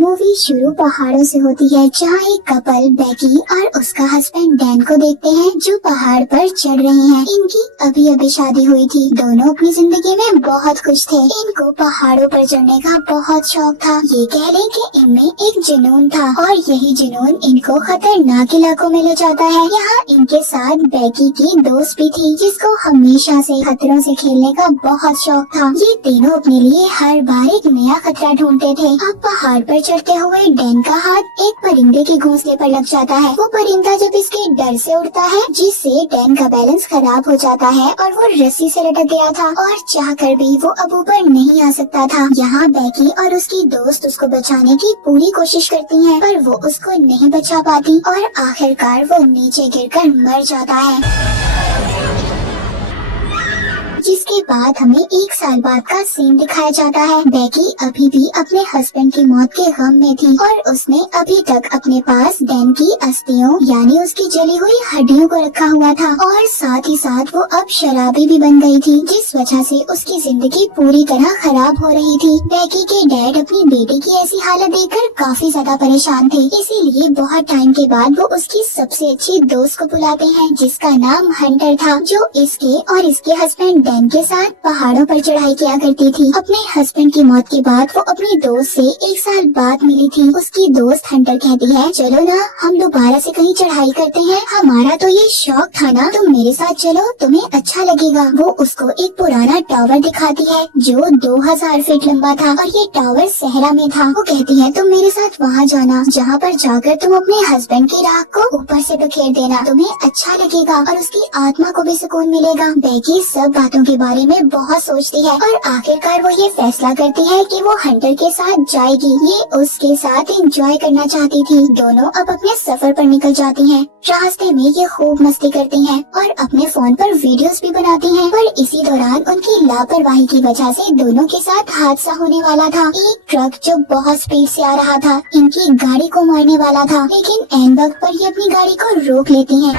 Movie शुरू पहाड़ों से होती है, जहाँ एक कपल बेकी और उसका हस्बैंड डैन को देखते हैं जो पहाड़ पर चढ़ रहे हैं। इनकी अभी अभी शादी हुई थी। दोनों अपनी जिंदगी में बहुत खुश थे। इनको पहाड़ों पर चढ़ने का बहुत शौक था। ये कह लें कि इनमें एक जुनून था और यही जुनून इनको खतरनाक इलाकों में ले जाता है। यहाँ इनके साथ बेकी की दोस्त भी थी, जिसको हमेशा से खतरों से खेलने का बहुत शौक था। ये तीनों अपने लिए हर बार एक नया खतरा ढूंढते थे। अब पहाड़ पर चढ़ते हुए डैन का हाथ एक परिंदे के घोंसले पर लग जाता है। वो परिंदा जब इसके डर से उड़ता है, जिससे डैन का बैलेंस खराब हो जाता है और वो रस्सी से लटक गया था और चाहकर भी वो अब ऊपर नहीं आ सकता था। यहाँ बेकी और उसकी दोस्त उसको बचाने की पूरी कोशिश करती हैं, पर वो उसको नहीं बचा पाती और आखिरकार वो नीचे गिरकर मर जाता है। जिसके बाद हमें 1 साल बाद का सीन दिखाया जाता है। बेकी अभी भी अपने हस्बैंड की मौत के गम में थी और उसने अभी तक अपने पास डैन की अस्थियों यानी उसकी जली हुई हड्डियों को रखा हुआ था और साथ ही साथ वो अब शराबी भी बन गई थी, जिस वजह से उसकी जिंदगी पूरी तरह खराब हो रही थी। बेकी के डैड अपनी बेटी की ऐसी हालत देखकर काफी ज्यादा परेशान थे, इसीलिए बहुत टाइम के बाद वो उसकी सबसे अच्छी दोस्त को बुलाते हैं, जिसका नाम हंटर था, जो इसके और इसके हस्बैंड डैन के साथ पहाड़ों पर चढ़ाई किया करती थी। अपने हस्बैंड की मौत के बाद वो अपनी दोस्त से 1 साल बाद मिली थी। उसकी दोस्त हंटर कहती है, चलो ना हम दोबारा से कहीं चढ़ाई करते हैं, हमारा तो ये शौक था ना, तुम मेरे साथ चलो, तुम्हें अच्छा लगेगा। वो उसको एक पुराना टावर दिखाती है जो 2000 फीट लंबा था और ये टावर सहरा में था। वो कहती है, तुम मेरे साथ वहाँ जाना, जहाँ पर जाकर तुम अपने हस्बैंड की राख को ऊपर से बिखेर देना, तुम्हें अच्छा लगेगा और उसकी आत्मा को भी सुकून मिलेगा। बेकी सब बातों के बारे में बहुत सोचती है और आखिरकार वो ये फैसला करती है कि वो हंटर के साथ जाएगी। ये उसके साथ एंजॉय करना चाहती थी। दोनों अब अपने सफर पर निकल जाती हैं। रास्ते में ये खूब मस्ती करती हैं और अपने फोन पर वीडियोस भी बनाती हैं, पर इसी दौरान उनकी लापरवाही की वजह से दोनों के साथ हादसा होने वाला था। एक ट्रक जो बहुत स्पीड से आ रहा था इनकी गाड़ी को मारने वाला था, लेकिन एन वक्त पर ये अपनी गाड़ी को रोक लेती हैं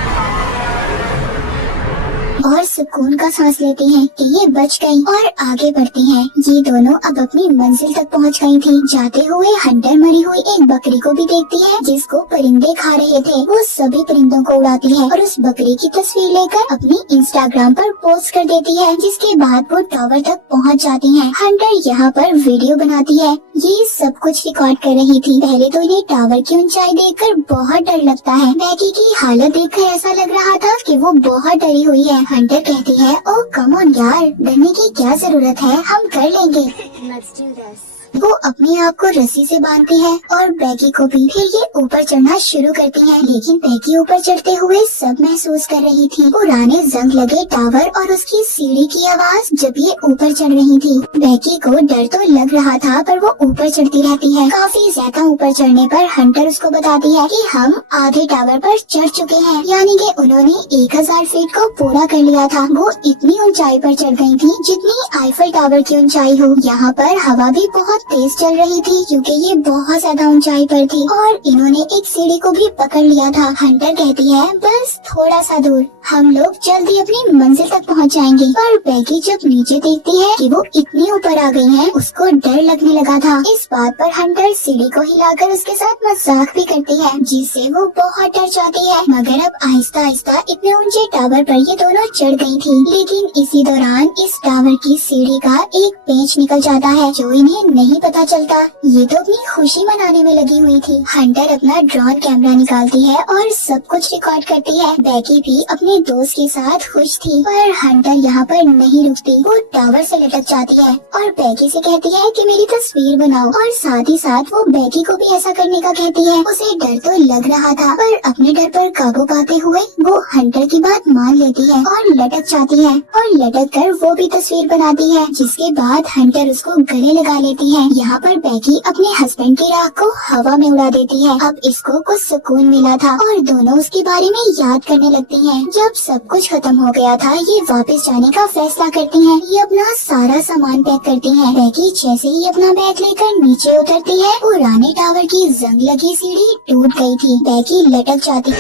और सुकून का सांस लेती हैं कि ये बच गई और आगे बढ़ती हैं। ये दोनों अब अपनी मंजिल तक पहुंच गई थी। जाते हुए हंटर मरी हुई एक बकरी को भी देखती है, जिसको परिंदे खा रहे थे। वो सभी परिंदों को उड़ाती है और उस बकरी की तस्वीर लेकर अपनी इंस्टाग्राम पर पोस्ट कर देती है, जिसके बाद वो टावर तक पहुंच जाती है। हंटर यहाँ पर वीडियो बनाती है। ये सब कुछ रिकॉर्ड कर रही थी। पहले तो इन्हें टावर की ऊंचाई देखकर बहुत डर लगता है। बेकी की हालत देखकर ऐसा लग रहा था कि वो बहुत डरी हुई है। हंटर कहती है, ओह कम ऑन यार, डरने की क्या जरूरत है, हम कर लेंगे। Let's do this. वो अपने आप को रस्सी से बांधती है और बेकी को भी। फिर ये ऊपर चढ़ना शुरू करती हैं, लेकिन बेकी ऊपर चढ़ते हुए सब महसूस कर रही थी, पुराने जंग लगे टावर और उसकी सीढ़ी की आवाज जब ये ऊपर चढ़ रही थी। बेकी को डर तो लग रहा था, पर वो ऊपर चढ़ती रहती है। काफी ज्यादा ऊपर चढ़ने पर हंटर उसको बताती है कि हम आधे टावर पर चढ़ चुके हैं, यानी कि उन्होंने 1000 फीट को पूरा कर लिया था। वो इतनी ऊंचाई पर चढ़ गई थी जितनी आईफल टावर की ऊंचाई हो। यहाँ पर हवा भी बहुत तेज चल रही थी, क्योंकि ये बहुत ज्यादा ऊंचाई पर थी और इन्होंने एक सीढ़ी को भी पकड़ लिया था। हंटर कहती है, बस थोड़ा सा दूर, हम लोग जल्दी अपनी मंजिल तक पहुंच जाएंगे। पर बेकी जब नीचे देखती है कि वो इतनी ऊपर आ गई है, उसको डर लगने लगा था। इस बात पर हंटर सीढ़ी को हिलाकर उसके साथ मजाक भी करती है, जिससे वो बहुत डर जाती है। मगर अब आहिस्ता आहिस्ता इतने ऊंचे टावर पर ये दोनों चढ़ गई थी, लेकिन इसी दौरान इस टावर की सीढ़ी का एक पेंच निकल जाता है, जो इन्हें नहीं पता चलता। ये तो अपनी खुशी मनाने में लगी हुई थी। हंटर अपना ड्रोन कैमरा निकालती है और सब कुछ रिकॉर्ड करती है। बेकी भी अपने दोस्त के साथ खुश थी, पर हंटर यहाँ पर नहीं रुकती। वो टावर से लटक जाती है और बेकी से कहती है कि मेरी तस्वीर बनाओ, और साथ ही साथ वो बेकी को भी ऐसा करने का कहती है। उसे डर तो लग रहा था, पर अपने डर पर काबू पाते हुए वो हंटर की बात मान लेती है और लटक जाती है और लटक कर वो भी तस्वीर बनाती है, जिसके बाद हंटर उसको गले लगा लेती है। यहाँ पर बेकी अपने हस्बैंड की राख को हवा में उड़ा देती है। अब इसको कुछ सुकून मिला था और दोनों उसके बारे में याद करने लगती हैं। जब सब कुछ खत्म हो गया था, ये वापस जाने का फैसला करती हैं। ये अपना सारा सामान पैक करती हैं। बेकी जैसे ही अपना बैग लेकर नीचे उतरती है, पुराने टावर की जंग लगी सीढ़ी टूट गई थी। बेकी लटक जाती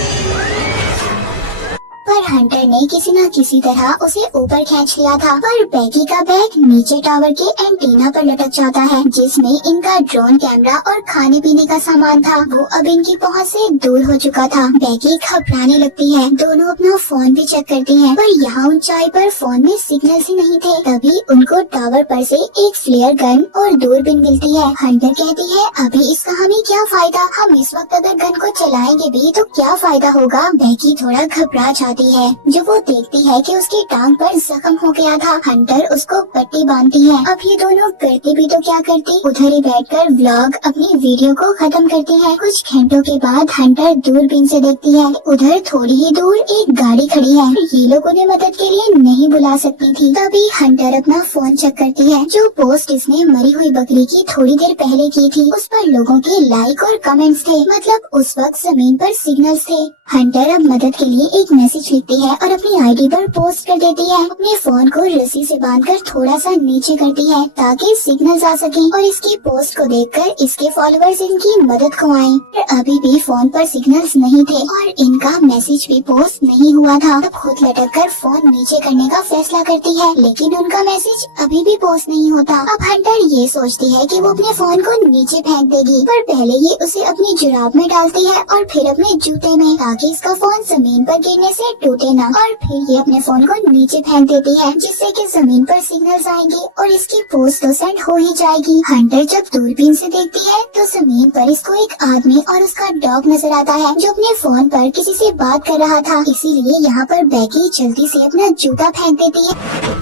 पर हंटर ने किसी न किसी तरह उसे ऊपर खींच लिया था। पर बैगी का बैग नीचे टावर के एंटीना पर लटक जाता है, जिसमें इनका ड्रोन कैमरा और खाने पीने का सामान था। वो अब इनकी पहुंच से दूर हो चुका था। बैगी घबराने लगती है। दोनों अपना फोन भी चेक करती हैं, पर यहाँ ऊंचाई पर फोन में सिग्नल ही नहीं थे। तभी उनको टावर पर से एक फ्लेयर गन और दूरबीन मिलती है। हंटर कहती है, अभी इसका हमें क्या फायदा, हम इस वक्त अगर गन को चलाएंगे भी तो क्या फायदा होगा। बैगी थोड़ा घबरा जाती है जब वो देखती है कि उसकी टांग पर जख्म हो गया था। हंटर उसको पट्टी बांधती है। अब ये दोनों करती भी तो क्या करती, उधर ही बैठकर व्लॉग अपनी वीडियो को खत्म करती है। कुछ घंटों के बाद हंटर दूरबीन से देखती है, उधर थोड़ी ही दूर एक गाड़ी खड़ी है। ये लोग उन्हें मदद के लिए नहीं बुला सकती थी। तभी हंटर अपना फोन चेक करती है। जो पोस्ट इसने मरी हुई बकरी की थोड़ी देर पहले की थी, उस पर लोगों के लाइक और कमेंट्स थे। मतलब उस वक्त जमीन पर सिग्नल्स थे। हंटर अब मदद के लिए एक मैसेज लिखती है और अपनी आईडी पर पोस्ट कर देती है। अपने फोन को रस्सी से बांधकर थोड़ा सा नीचे करती है ताकि सिग्नल्स आ सकें और इसकी पोस्ट को देखकर इसके फॉलोअर्स इनकी मदद को आएं। पर अभी भी फोन पर सिग्नल्स नहीं थे और इनका मैसेज भी पोस्ट नहीं हुआ था। अब खुद लटककर फोन नीचे करने का फैसला करती है, लेकिन उनका मैसेज अभी भी पोस्ट नहीं होता। अब हंटर ये सोचती है कि वो अपने फोन को नीचे फेंक देगी, पर पहले ये उसे अपनी जुराब में डालती है और फिर अपने जूते में, ताकि इसका फोन जमीन पर गिरने से टूटे ना। और फिर ये अपने फोन को नीचे फेंक देती है, जिससे कि जमीन पर सिग्नल्स आएंगे और इसकी पोस्ट तो सेंड हो ही जाएगी। हंटर जब दूरबीन से देखती है तो जमीन पर इसको एक आदमी और उसका डॉग नजर आता है, जो अपने फोन पर किसी से बात कर रहा था। इसीलिए यहाँ पर बैगी जल्दी से अपना जूता फेंक देती है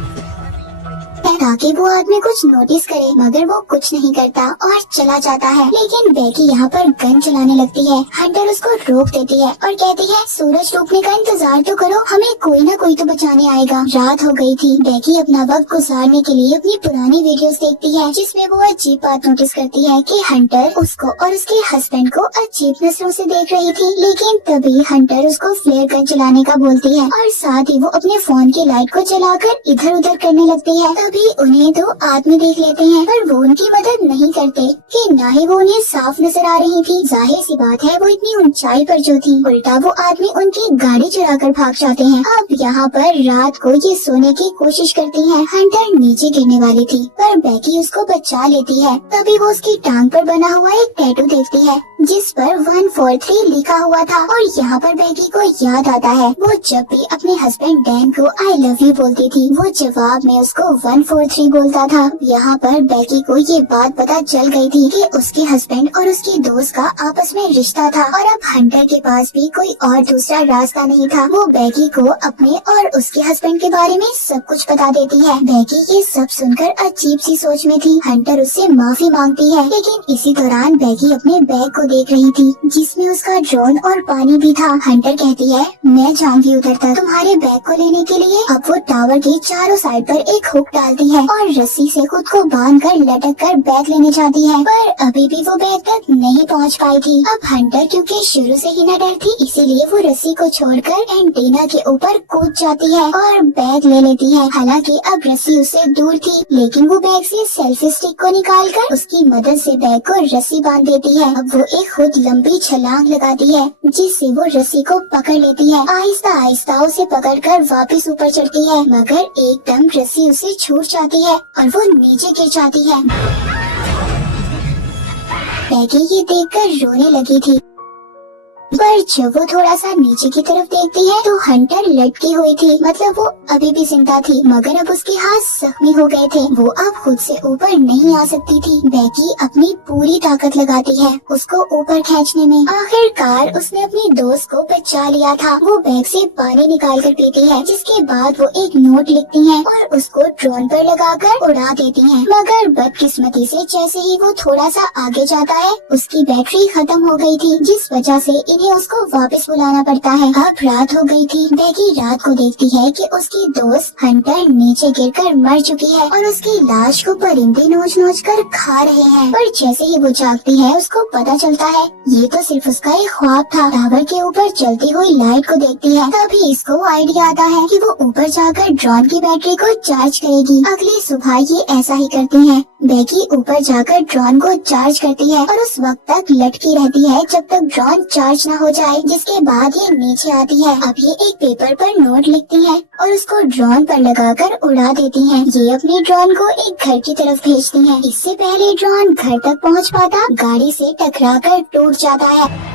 ताकि वो आदमी कुछ नोटिस करे, मगर वो कुछ नहीं करता और चला जाता है। लेकिन बैगी यहाँ पर गन चलाने लगती है। हंटर उसको रोक देती है और कहती है, सूरज डूबने का इंतजार तो करो, हमें कोई ना कोई तो बचाने आएगा। रात हो गई थी। बैगी अपना वक्त गुजारने के लिए अपनी पुरानी वीडियोस देखती है, जिसमें वो अजीब बात नोटिस करती है कि हंटर उसको और उसके हस्बैंड को अजीब नजरों से देख रही थी। लेकिन तभी हंटर उसको फ्लेयर गन चलाने का बोलती है और साथ ही वो अपने फोन की लाइट को जलाकर इधर उधर करने लगती है। तभी उन्हें दो आदमी देख लेते हैं, पर वो उनकी मदद नहीं करते कि ना ही वो उन्हें साफ नजर आ रही थी। जाहिर सी बात है वो इतनी ऊंचाई पर जो थी, उल्टा वो आदमी उनकी गाड़ी चुराकर भाग जाते हैं। अब यहाँ पर रात को ये सोने की कोशिश करती है। हंटर नीचे गिरने वाली थी, पर बैगी उसको बचा लेती है। तभी वो उसकी टांग पर बना हुआ एक टैटू देखती है, जिस पर 143 लिखा हुआ था। और यहाँ पर बैगी को याद आता है, वो जब भी अपने हस्बैंड डैन को आई लव यू बोलती थी, वो जवाब में उसको 143 बोलता था। यहाँ पर बैगी को ये बात पता चल गई थी कि उसके हस्बैंड और उसकी दोस्त का आपस में रिश्ता था, और अब हंटर के पास भी कोई और दूसरा रास्ता नहीं था। वो बैगी को अपने और उसके हस्बैंड के बारे में सब कुछ बता देती है। बैगी ये सब सुनकर अजीब सी सोच में थी। हंटर उससे माफी मांगती है, लेकिन इसी दौरान बैगी अपने बैग को देख रही थी, जिसमें उसका ड्रोन और पानी भी था। हंटर कहती है, मैं जाऊंगी उधर तक तुम्हारे बैग को लेने के लिए। अब वो टावर के चारों साइड पर एक हुक डालती है और रस्सी से खुद को बांधकर लटककर बैग लेने जाती है, पर अभी भी वो बैग तक नहीं पहुंच पाई थी। अब हंटर क्योंकि शुरू से ही न डर थी, इसीलिए वो रस्सी को छोड़कर एंटीना के ऊपर कूद जाती है और बैग ले लेती है। हालांकि अब रस्सी उससे दूर थी, लेकिन वो बैग से सेल्फी स्टिक को निकालकर उसकी मदद से बैग को रस्सी बांध देती है। अब वो एक खुद लंबी छलांग लगाती है, जिससे वो रस्सी को पकड़ लेती है। आहिस्ता आहिस्ता उसे पकड़कर वापस ऊपर चढ़ती है, मगर एकदम रस्सी उसे छूट जाती है और वो नीचे गिर जाती है। बैगी ये देखकर रोने लगी थी, पर जब वो थोड़ा सा नीचे की तरफ देखती है तो हंटर लटकी हुई थी। मतलब वो अभी भी जिंदा थी, मगर अब उसके हाथ जख्मी हो गए थे। वो अब खुद से ऊपर नहीं आ सकती थी। बैगी अपनी पूरी ताकत लगाती है उसको ऊपर खींचने में। आखिरकार उसने अपनी दोस्त को बचा लिया था। वो बैग से पानी निकाल कर पीती है, जिसके बाद वो एक नोट लिखती है और उसको ड्रोन पर लगाकर उड़ा देती है। मगर बदकिस्मती से जैसे ही वो थोड़ा सा आगे जाता है, उसकी बैटरी खत्म हो गई थी, जिस वजह से इन्हें उसको वापस बुलाना पड़ता है। अब रात हो गई थी। बैगी रात को देखती है कि उसकी दोस्त हंटर नीचे गिरकर मर चुकी है और उसकी लाश को परिंदे नोच नोच कर खा रहे हैं। पर जैसे ही वो जागती है, उसको पता चलता है ये तो सिर्फ उसका एक ख्वाब था। टावर के ऊपर जलती हुई लाइट को देखती है, तभी इसको आइडिया आता है कि वो ऊपर जाकर ड्रोन की बैटरी को चार्ज करेगी। अगली सुबह ये ऐसा ही करती है। बैगी ऊपर जाकर ड्रोन को चार्ज करती है और उस वक्त तक लटकी रहती है जब तक ड्रोन चार्ज न हो जाए, जिसके बाद ये नीचे आती है। अब ये एक पेपर पर नोट लिखती है और उसको ड्रोन पर लगाकर उड़ा देती है। ये अपने ड्रोन को एक घर की तरफ भेजती है। इससे पहले ड्रोन घर तक पहुंच पाता गाड़ी से टकराकर टूट जाता है।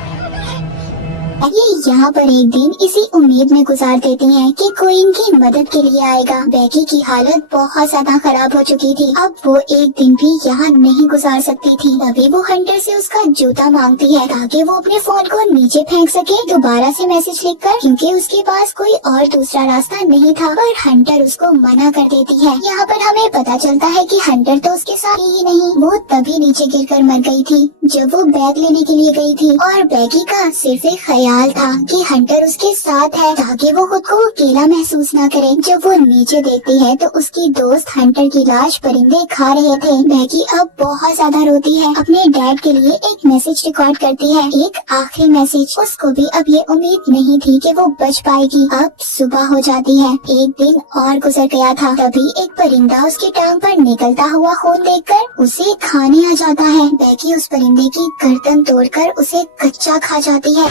ये यहाँ पर एक दिन इसी उम्मीद में गुजार देती हैं कि कोई इनकी मदद के लिए आएगा। बैगी की हालत बहुत ज्यादा खराब हो चुकी थी। अब वो एक दिन भी यहाँ नहीं गुजार सकती थी। तभी वो हंटर से उसका जूता मांगती है ताकि वो अपने फोन को नीचे फेंक सके दोबारा से मैसेज लिखकर, क्योंकि उसके पास कोई और दूसरा रास्ता नहीं था। पर हंटर उसको मना कर देती है। यहाँ पर हमें पता चलता है कि हंटर तो उसके साथ ही नहीं, वो तभी नीचे गिरकर मर गई थी जब वो बैग लेने के लिए गई थी। और बैगी का सिर्फ एक ख्याल था कि हंटर उसके साथ है ताकि वो खुद को अकेला महसूस न करे। जब वो नीचे देखती है तो उसकी दोस्त हंटर की लाश परिंदे खा रहे थे। बैगी अब बहुत ज्यादा रोती है। अपने डैड के लिए एक मैसेज रिकॉर्ड करती है, एक आखिरी मैसेज। उसको भी अब ये उम्मीद नहीं थी कि वो बच पाएगी। अब सुबह हो जाती है। एक दिन और गुजर गया था। तभी एक परिंदा उसकी टांग पर निकलता हुआ खून देखकर उसे खाने आ जाता है। बैगी उस परिंदे की गर्दन तोड़कर उसे कच्चा खा जाती है,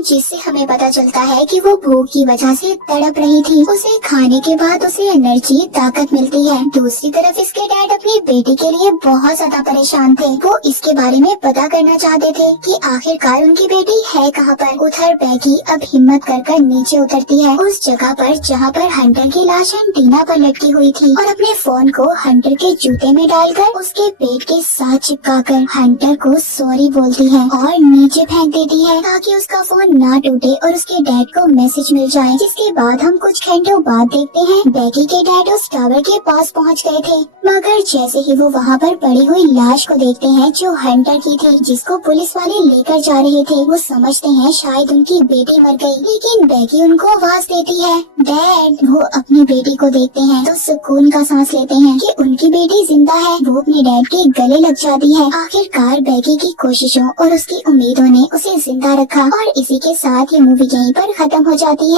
जिससे हमें पता चलता है कि वो भूख की वजह से तड़प रही थी। उसे खाने के बाद उसे एनर्जी, ताकत मिलती है। दूसरी तरफ इसके डैड अपनी बेटी के लिए बहुत ज्यादा परेशान थे। वो इसके बारे में पता करना चाहते थे कि आखिरकार उनकी बेटी है कहाँ पर। उधर बैगी अब हिम्मत कर नीचे उतरती है उस जगह पर जहाँ पर हंटर की लाश एंटीना पर लटकी हुई थी, और अपने फोन को हंटर के जूते में डालकर उसके पेट के साथ चिपकाकर हंटर को सॉरी बोलती है और नीचे फेंक देती है ताकि उसका फोन ना टूटे और उसके डैड को मैसेज मिल जाए। जिसके बाद हम कुछ घंटों बाद देखते हैं बैगी के डैड उस टावर के पास पहुंच गए थे, मगर जैसे ही वो वहां पर पड़ी हुई लाश को देखते हैं जो हंटर की थी, जिसको पुलिस वाले लेकर जा रहे थे, वो समझते हैं शायद उनकी बेटी मर गई। लेकिन बैगी उनको आवाज देती है, डैड। वो अपनी बेटी को देखते हैं तो सुकून का सांस लेते हैं कि उनकी बेटी जिंदा है। वो अपने डैड के गले लग जाती है। आखिरकार बैगी की कोशिशों और उसकी उम्मीदों ने उसे जिंदा रखा। और इसी के साथ ये मूवी यहीं पर खत्म हो जाती है।